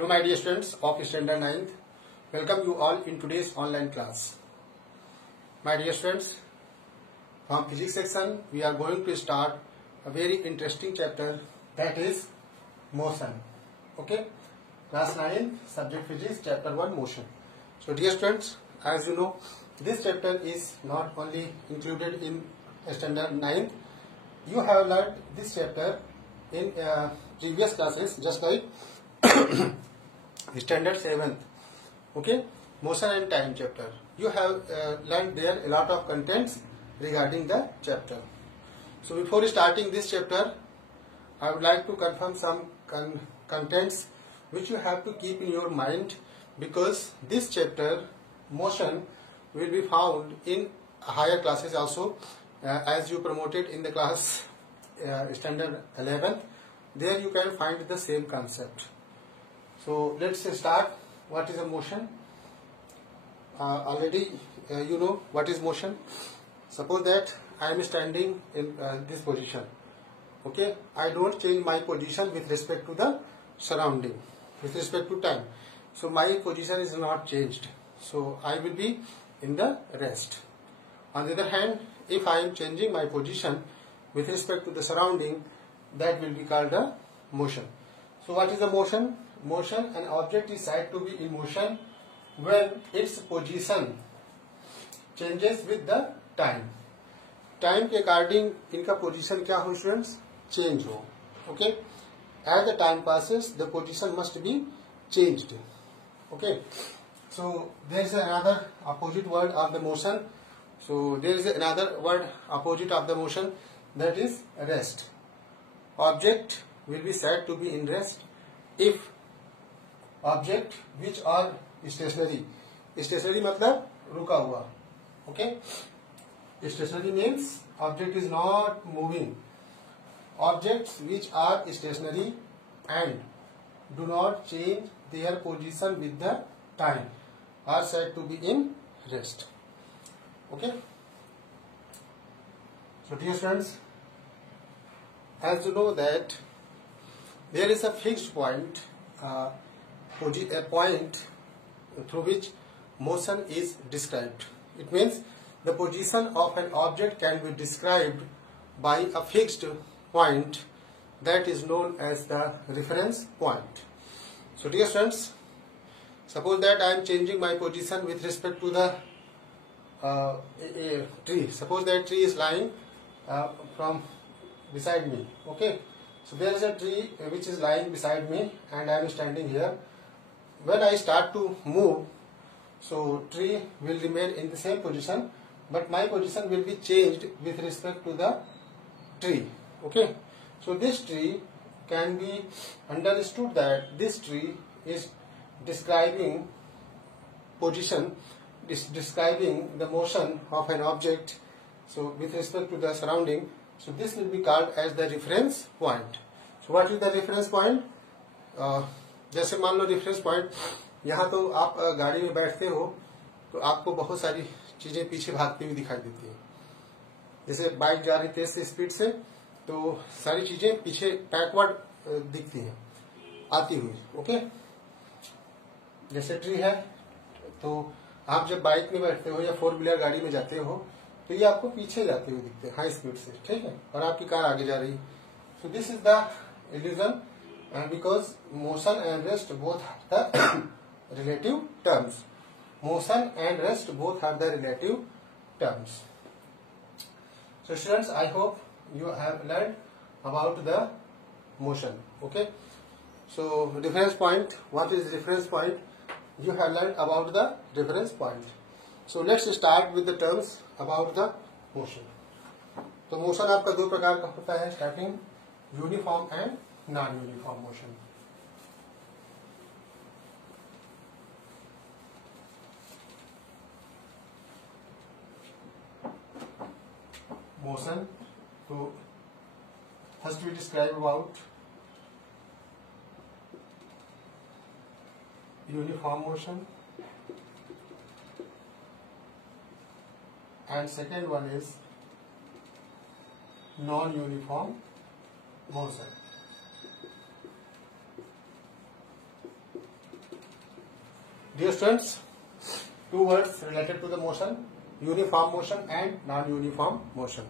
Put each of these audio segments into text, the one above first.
Hello my dear students of standard 9th. Welcome you all in today's online class. My dear students, from physics section we are going to start a very interesting chapter, that is motion. Okay, class 9 subject physics chapter 1 motion. So dear students, as you know, this chapter is not only included in standard 9th. You have learned this chapter in previous classes, just like standard 7th. Okay, motion and time chapter. You have learned there a lot of contents regarding the chapter. So before starting this chapter, I would like to confirm some contents which you have to keep in your mind, because this chapter motion will be found in higher classes also, as you promoted in the class standard 11th. There you can find the same concept. So let's start. What is a motion? Already you know what is motion. Suppose that I am standing in this position. Okay, I don't change my position with respect to the surrounding, with respect to time. So my position is not changed. So I will be in the rest. On the other hand, if I am changing my position with respect to the surrounding, that will be called a motion. So what is the motion? Motion, an object is said to be in motion when its position changes with the time. Time के according इनका position क्या हो students? Change हो. Okay. As the time passes, the position must be changed. Okay. So there is another opposite word of the motion. So there is another word opposite of the motion, that is rest. Object will be said to be in rest if object which are stationary. Stationary मतलब रुका हुआ. Okay. Stationary means object is not moving. Objects which are stationary and do not change their position with the time are said to be in rest. Okay. So dear friends, as you know that there is a fixed point, a point through which motion is described. It means the position of an object can be described by a fixed point that is known as the reference point. So dear friends, suppose that I am changing my position with respect to the a tree. Suppose that tree is lying from beside me. Okay, so there is a tree which is lying beside me and I am standing here. When I start to move, so tree will remain in the same position, but my position will be changed with respect to the tree. Okay, so this tree can be understood that this tree is describing position, describing the motion of an object, so with respect to the surrounding. So this will be called as the reference point. So what is the reference point? जैसे मान लो reference point, यहाँ तो आप गाड़ी में बैठते हो तो आपको बहुत सारी चीजें पीछे भागती हुई दिखाई देती है. जैसे बाइक जा रही तेज स्पीड से, तो सारी चीजें पीछे बैकवर्ड दिखती हैं आती हुई. ओके, जैसे ट्री है, तो आप जब बाइक में बैठते हो या 4 व्हीलर गाड़ी में जाते हो तो ये आपको पीछे जाते हुए दिखते हैं हाई स्पीड से. ठीक है, और आपकी कार आगे जा रही है. सो this is the illusion, because motion and rest both have the relative terms. Motion and rest both have the relative terms. So students, I hope you have learned about the motion. Okay. So reference point. What is reference point? You have learned about the reference point. So let's start with the terms about the motion. तो motion आपका दो प्रकार का होता है, starting uniform and non-uniform motion. Motion. So first we describe about uniform motion, and second one is non-uniform motion. Dear students, two words related to the motion, uniform motion and non uniform motion.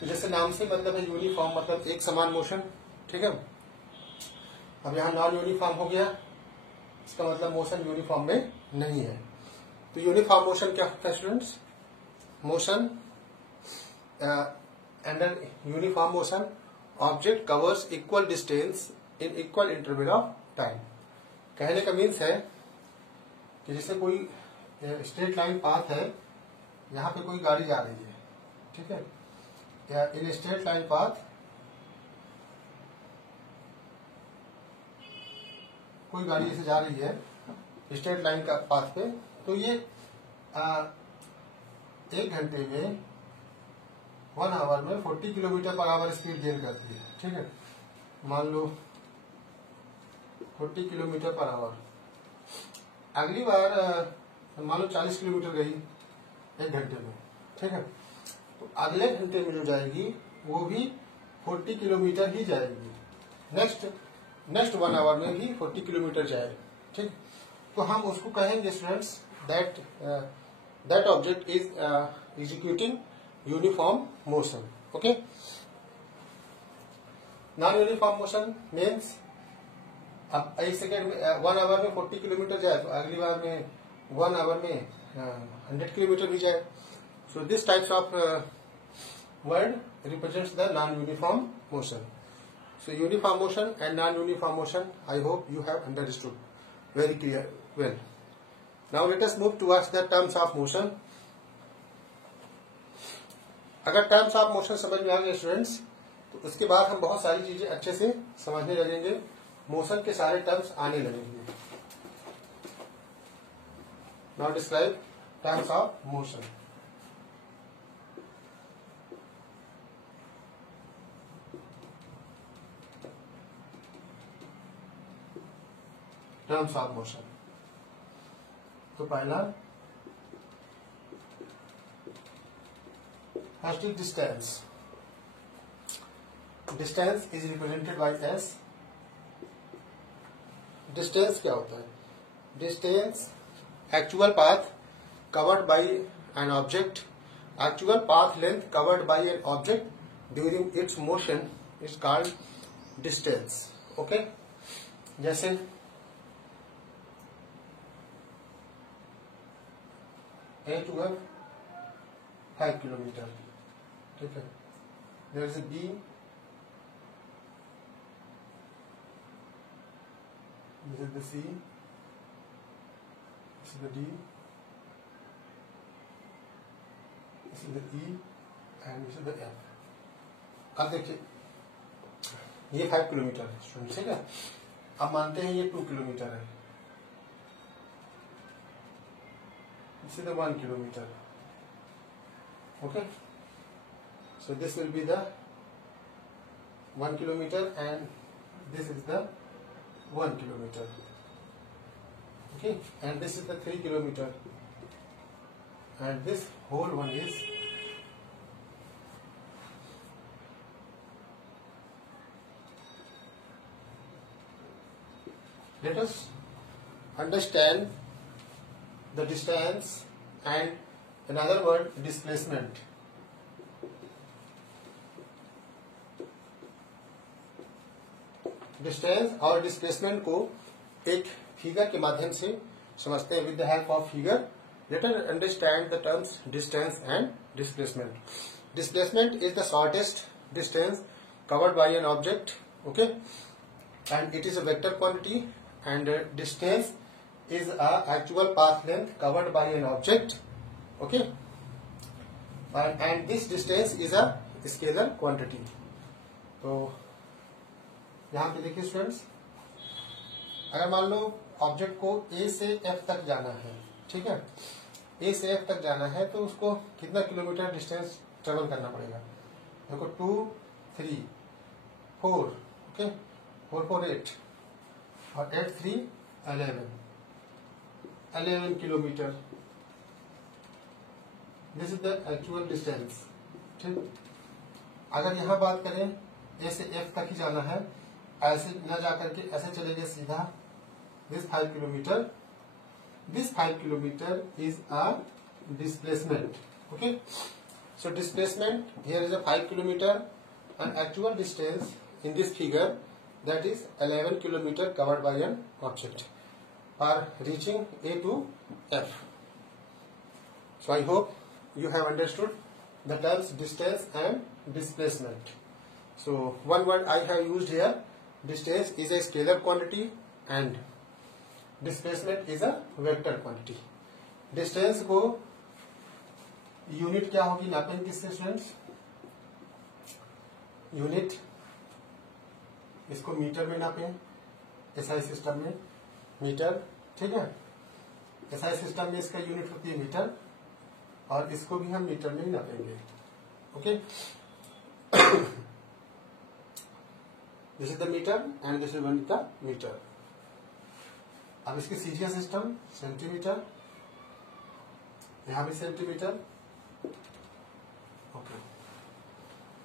तो जैसे नाम से मतलब है यूनिफॉर्म मतलब एक समान मोशन, ठीक है। अब यहाँ नॉन यूनिफॉर्म हो गया, इसका मतलब मोशन यूनिफॉर्म में नहीं है। तो यूनिफॉर्म मोशन क्या होता है students? Motion under uniform motion object covers equal distance in equal interval of time. कहने का मीन्स है कि जैसे कोई स्ट्रेट लाइन पाथ है, यहाँ पे कोई गाड़ी जा रही है, ठीक है, या इन स्ट्रेट लाइन पाथ कोई गाड़ी जैसे जा रही है स्ट्रेट लाइन का पाथ पे, तो ये 1 घंटे में 1 आवर में 40 kilometre per hour speed gain करती है, ठीक है। मान लो 40 किलोमीटर पर आवर। अगली बार मान लो 40 किलोमीटर गई 1 घंटे में, ठीक है। तो अगले घंटे में जो जाएगी वो भी 40 किलोमीटर ही जाएगी। नेक्स्ट 1 आवर में भी 40 किलोमीटर जाए, ठीक। तो हम उसको कहेंगे students that object is executing uniform motion, okay. Non uniform motion means अब 1 सेकेंड में 1 आवर में 40 किलोमीटर जाए, तो अगली बार में 1 आवर में 100 किलोमीटर भी जाए। So this types of word represents the non uniform motion. So uniform motion and non-uniform motion, I hope you have understood very clear well. Now let us move towards the terms of motion. अगर terms of motion समझ में आ गए स्टूडेंट्स, तो उसके बाद हम बहुत सारी चीजें अच्छे से समझने लगेंगे, मोशन के सारे टर्म्स आने लगेंगे। Now describe terms of motion. Terms of motion. तो पहला first is distance. Distance is represented by S. Distance क्या होता है? Distance actual path covered by an object, actual path length covered by an object during its motion is called distance, okay. जैसे A to F 5 kilometre, ठीक है। There is a B, this is the C, this is the D, this is the E and this is the F। अब देखिए ये 5 किलोमीटर है स्टूडेंट, ठीक है। अब मानते हैं ये 2 किलोमीटर है, this is the 1 kilometer, okay. So this will be the 1 kilometer and this is the 1 kilometer, okay, and this is the 3 kilometer and this whole one is let us understand the distance and another word displacement. Distance और डिस्प्लेसमेंट को एक फिगर के माध्यम से समझते हैं। With the help of figure let us understand the terms distance and displacement. Displacement is the shortest distance covered by an object, okay, and it is a vector quantity and distance is a actual path length covered by an object, okay, and this distance is a scalar quantity. तो यहाँ पे देखिए स्टूडेंट्स, अगर मान लो ऑब्जेक्ट को A से F तक जाना है, ठीक है, A से F तक जाना है, तो उसको कितना किलोमीटर डिस्टेंस ट्रेवल करना पड़ेगा? देखो 2, 3, 4, ओके, 4, 4, 8 और 8, 3, 11 kilometre. This is the actual distance, ठीक। अगर यहाँ बात करें ए से एफ तक ही जाना है, ऐसे न जाकर के ऐसे चले गए सीधा, दिस 5 kilometre, this 5 kilometer is a displacement. Okay, so displacement here is a 5 kilometer and actual distance in this figure, that is 11 kilometer covered by an object for reaching A to F. So I hope you have understood the terms distance and displacement. So one word I have used here, distance is a scalar quantity and displacement is a vector quantity. Distance को यूनिट क्या होगी नापेंगे किससे students? Unit इसको मीटर में नापें SI system में, मीटर. ठीक है, एसआई सिस्टम में इसका यूनिट होती है मीटर और इसको भी हम मीटर में ही नापेंगे. Okay, this is the metre and this is one the metre. अब इसकी सीरियल सिस्टम सेंटीमीटर, यहां भी centimetre. Okay,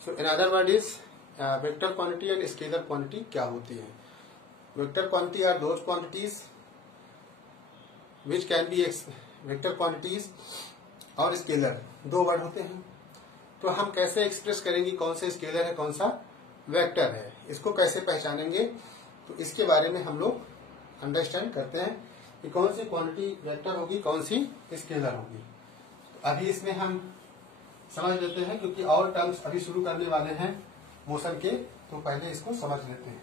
so in other word is vector quantity and scalar quantity क्या होती है? Vector quantity are those quantities which can be vector quantities और scalar दो word होते हैं. तो हम कैसे एक्सप्रेस करेंगे कौन सा स्केलर है कौन सा वेक्टर है, इसको कैसे पहचानेंगे? तो इसके बारे में हम लोग अंडरस्टैंड करते हैं कि कौन सी क्वांटिटी वेक्टर होगी कौन सी स्केलर होगी. तो अभी इसमें हम समझ लेते हैं क्योंकि और टर्म्स अभी शुरू करने वाले हैं मोशन के, तो पहले इसको समझ लेते हैं.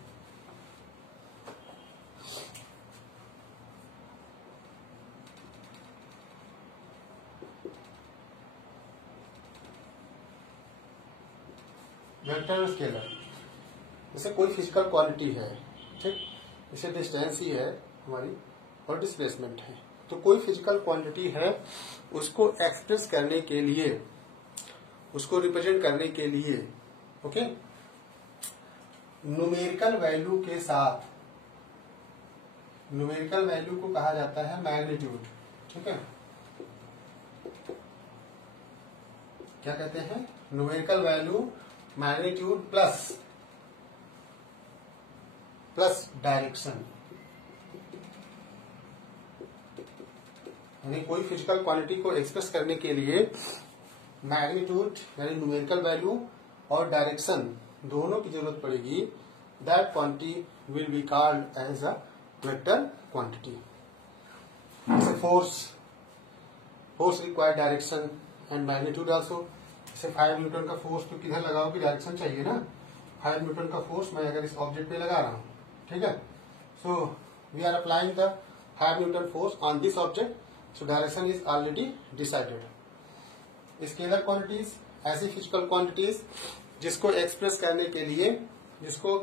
वेक्टर और स्केलर, जैसे कोई फिजिकल क्वांटिटी है, ठीक, जैसे डिस्टेंस ही है हमारी और डिस्प्लेसमेंट है. तो कोई फिजिकल क्वांटिटी है, उसको एक्सप्रेस करने के लिए, उसको रिप्रेजेंट करने के लिए, ओके, न्यूमेरिकल वैल्यू के साथ, न्यूमेरिकल वैल्यू को कहा जाता है मैग्नीट्यूड. ठीक है, क्या कहते हैं? Numerical value magnitude plus direction. यानी कोई फिजिकल क्वांटिटी को एक्सप्रेस करने के लिए मैग्नीट्यूड यानी न्यूमेरिकल वैल्यू और डायरेक्शन दोनों की जरूरत पड़ेगी. That quantity will be called as a vector quantity. जैसे force require direction and magnitude also. जैसे 5 न्यूटन का फोर्स तो किधर लगाओ कि डायरेक्शन चाहिए ना. 5 न्यूटन का फोर्स मैं अगर इस ऑब्जेक्ट पे लगा रहा हूं, ठीक है, so we are applying the 5 newton force on this object, so direction is already decided. Scalar quantities ऐसी फिजिकल क्वांटिटीज जिसको एक्सप्रेस करने के लिए, जिसको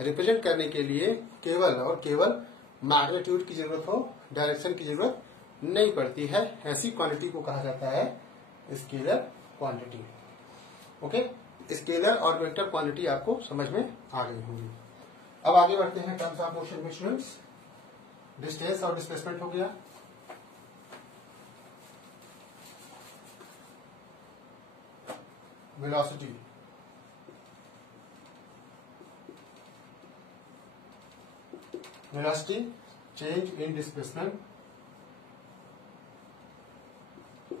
रिप्रेजेंट करने के लिए केवल और केवल मैग्नीट्यूड की जरूरत हो, डायरेक्शन की जरूरत नहीं पड़ती है, ऐसी क्वांटिटी को कहा जाता है स्केलर क्वांटिटी. ओके, स्केलर और वेक्टर क्वांटिटी आपको समझ में आ गई होंगी. अब आगे बढ़ते हैं टर्म्स ऑफ मोशन में स्टूडेंट्स. डिस्टेंस और डिस्प्लेसमेंट हो गया. Velocity, velocity change in displacement,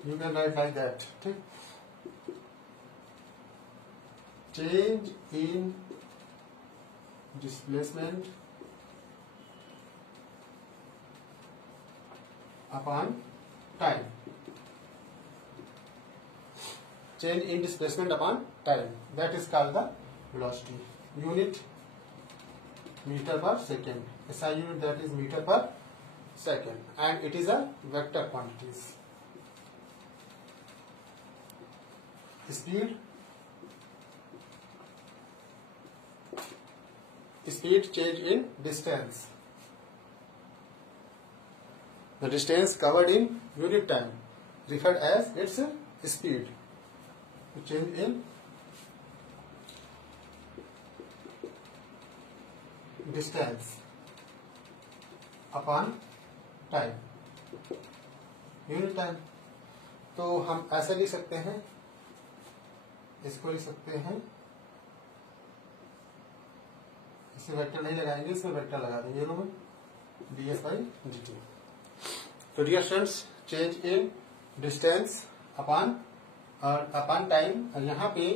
you can write like that. ठीक, change in displacement upon time. Change in displacement upon time, that is called the velocity. Unit meter per second. SI unit, that is meter per second, and it is a vector quantities. Speed change in distance. The distance covered in unit time referred as its speed. Change in distance upon time, unit time. तो हम ऐसे लिख सकते हैं, इसको लिख सकते हैं, इसमें वेक्टर नहीं लगाएंगे, इसमें वेक्टर लगा देंगे, D S by D T. तो dear students, change in distance upon time, यहाँ पे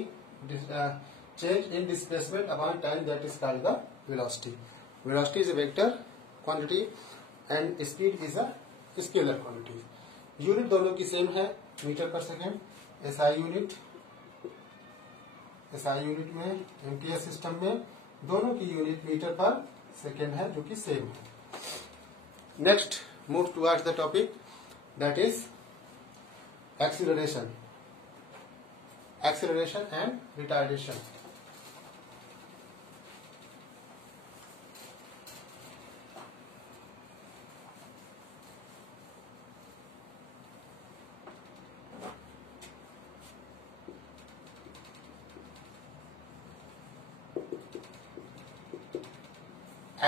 change in displacement upon time, that is called the velocity. Velocity is a vector quantity and speed is a scalar quantity. Unit दोनों की same है, metre पर second. SI unit में, MTS system में दोनों की यूनिट मीटर पर सेकेंड है, जो कि सेम है. Next, move towards the topic that is acceleration and retardation.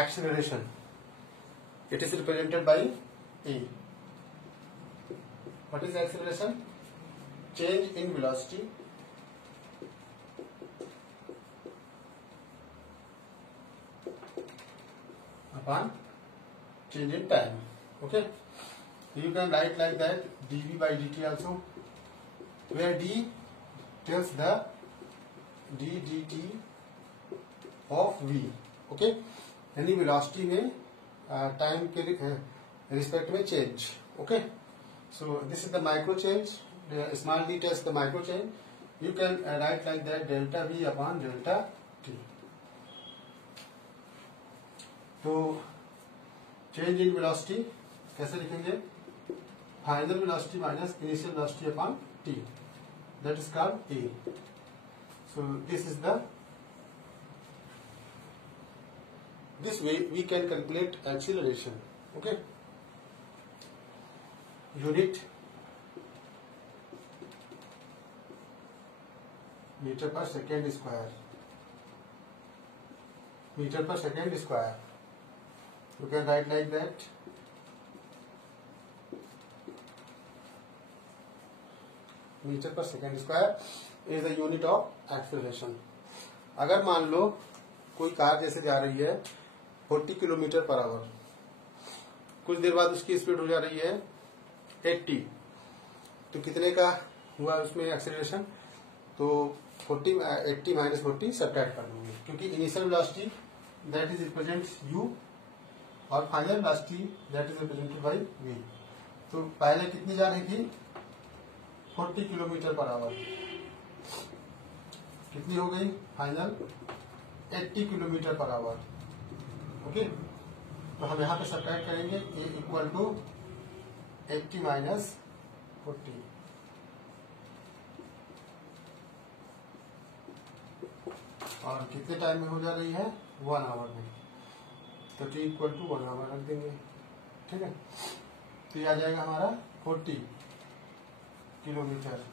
Acceleration, it is represented by E. What is acceleration? Change in velocity upon change in time. Okay, you can write like that, dv by dt also, where d tells the d dt of v. Okay, यानी velocity में time के respect में change. Okay, so this is the micro change. Small D tells the micro change. You can write like that, delta V upon delta T. तो change in velocity कैसे लिखेंगे? Final velocity minus initial velocity upon T, that is called A. So this is the this way we can calculate acceleration. Okay, unit metre पर second square. Metre पर second square, you can write like that, metre पर second square is the unit of acceleration. अगर मान लो कोई कार जैसे जा रही है 40 किलोमीटर पर आवर, कुछ देर बाद उसकी स्पीड हो जा रही है 80, तो कितने का हुआ उसमें एक्सेलरेशन? तो 80 माइनस 40 सब्ट्रैक्ट कर दूंगे, क्योंकि initial velocity that is represents u और final velocity that is represented bye v. तो पहले कितनी जा रही थी? 40 किलोमीटर पर आवर. कितनी हो गई फाइनल? 80 किलोमीटर पर आवर. ओके, तो हम यहाँ पे सब्ट्रैक्ट करेंगे a इक्वल टू 80 माइनस 40. और कितने टाइम में हो जा रही है? 1 आवर में. तो t इक्वल टू 1 आवर रख देंगे. ठीक है, तो ये आ जाएगा हमारा 40 किलोमीटर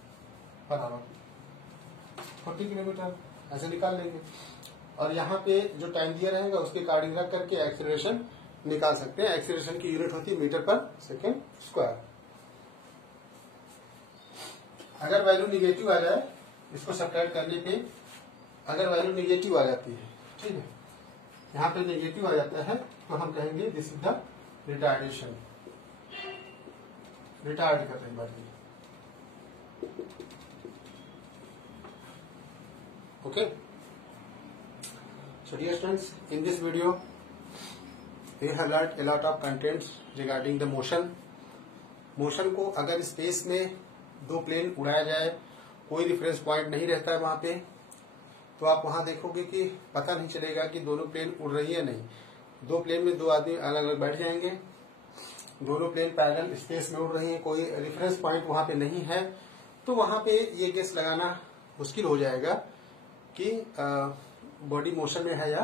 पर आवर. 40 किलोमीटर ऐसे निकाल लेंगे, और यहाँ पे जो टाइम दिया रहेगा उसके अकॉर्डिंग रख करके एक्सेलरेशन निकाल सकते हैं. एक्सेलरेशन की यूनिट होती है मीटर पर सेकेंड स्क्वायर. अगर वैल्यू निगेटिव आ जाए इसको सब्ट्रैक्ट करने पे, अगर वैल्यू निगेटिव आ जाती है, ठीक है, यहाँ पे निगेटिव आ जाता है, तो हम कहेंगे this is the retardation. Retard कर रही बात. Okay, so dear students, in this video we have learned a lot of contents regarding the motion. Motion को अगर स्पेस में दो प्लेन उड़ाया जाए, कोई रेफरेंस पॉइंट नहीं रहता है वहां पे, तो आप वहां देखोगे कि पता नहीं चलेगा कि दोनों प्लेन उड़ रही है. नहीं, दो प्लेन में दो आदमी अलग अलग बैठ जाएंगे, दोनों प्लेन पैरेलल स्पेस में उड़ रही है, कोई रेफरेंस पॉइंट वहां पे नहीं है, तो वहां पे ये गेस लगाना मुश्किल हो जाएगा कि बॉडी मोशन में है या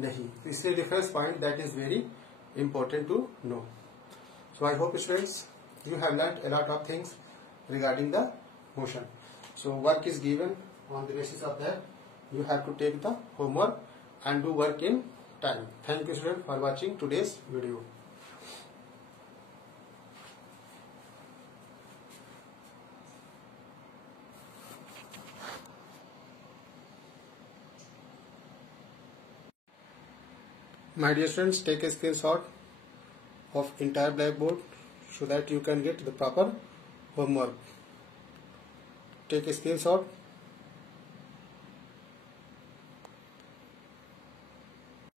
नहीं. इसलिए reference point that is very important to know. So I hope students you have learnt a lot of things regarding the motion. So work is given. On the basis of that you have to take the homework and do work in time. Thank you students for watching today's video. My dear students, take a screenshot of entire blackboard, so that you can get the proper homework. Take a screenshot